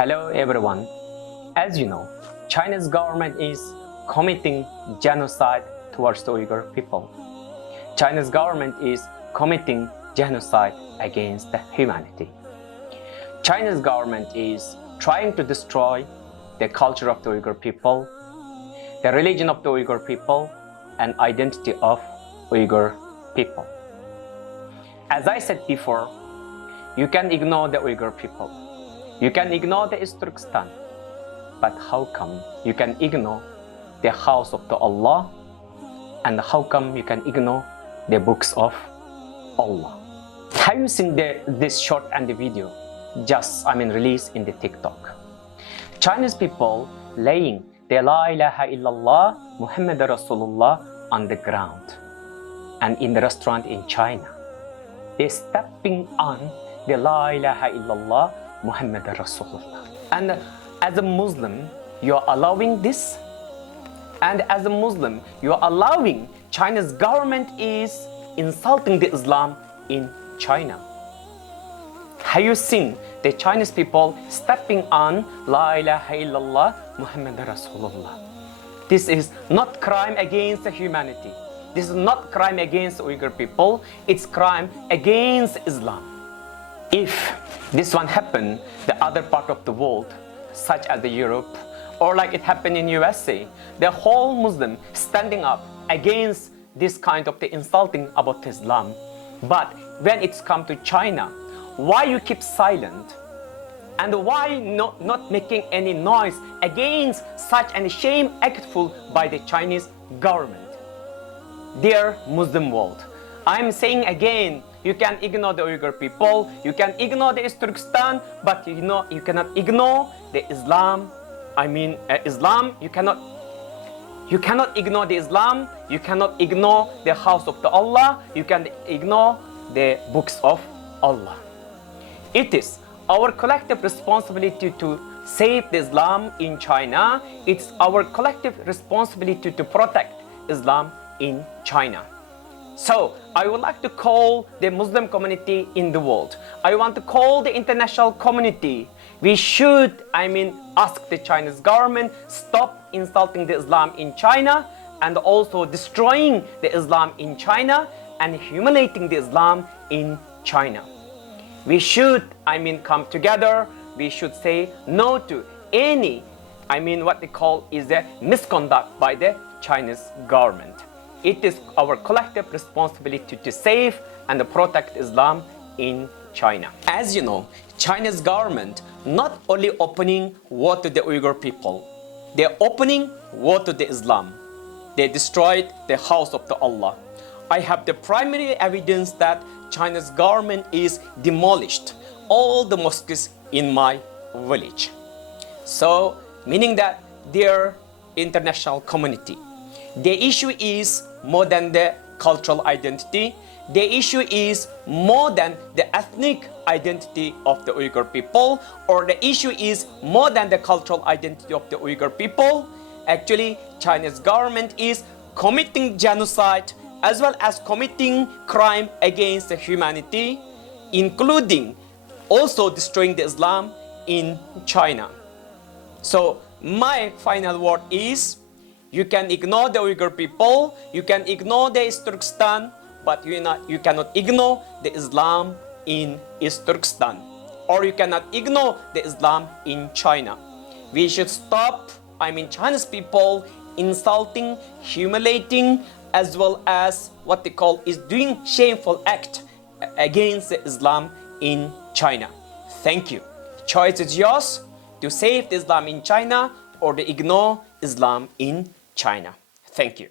Hello everyone. As you know, China's government is committing genocide towards the Uyghur people. China's government is committing genocide against the humanity. China's government is trying to destroy the culture of the Uyghur people, the religion of the Uyghur people, and identity of Uyghur people. As I said before, you can ignore the Uyghur people. You can ignore the East Turkestan. But how come you can ignore the house of the Allah? And how come you can ignore the books of Allah? Have you seen this short and the video released in the TikTok? Chinese people laying the La ilaha illallah Muhammad Rasulullah on the ground. And in the restaurant in China, they're stepping on the La ilaha illallah Muhammad Rasulullah. And as a Muslim, you're allowing this? And as a Muslim, you're allowing China's government is insulting the Islam in China. Have you seen the Chinese people stepping on La ilaha illallah Muhammad Rasulullah? This is not crime against humanity. This is not crime against Uyghur people. It's crime against Islam. If this one happened the other part of the world, such as the Europe, or like it happened in USA, the whole Muslim standing up against this kind of the insulting about Islam. But when it's come to China, why you keep silent? And why not making any noise against such a shame actful by the Chinese government? Dear Muslim world, I'm saying again, you can ignore the Uyghur people, you can ignore the East Turkestan, but you cannot ignore the Islam. Islam, you cannot ignore the Islam, you cannot ignore the house of the Allah, you can ignore the books of Allah. It is our collective responsibility to save the Islam in China. It's our collective responsibility to protect Islam in China. So, I would like to call the Muslim community in the world. I want to call the international community. We should, ask the Chinese government, stop insulting the Islam in China and also destroying the Islam in China and humiliating the Islam in China. We should, come together. We should say no to any, what they call is the misconduct by the Chinese government. It is our collective responsibility to save and protect Islam in China. As you know, China's government not only opening war to the Uyghur people, they're opening war to the Islam. They destroyed the house of the Allah. I have the primary evidence that China's government is demolished all the mosques in my village. So, meaning that their international community. The issue is more than the cultural identity. The issue is more than the ethnic identity of the Uyghur people, or the issue is more than the cultural identity of the Uyghur people. Actually, China's government is committing genocide as well as committing crime against the humanity, including also destroying the Islam in China. So, my final word is, you can ignore the Uyghur people, you can ignore the East Turkestan, but you cannot ignore the Islam in East Turkestan, or you cannot ignore the Islam in China. We should stop, Chinese people insulting, humiliating, as well as what they call is doing shameful act against the Islam in China. Thank you. Choice is yours to save the Islam in China or to ignore Islam in China. Thank you.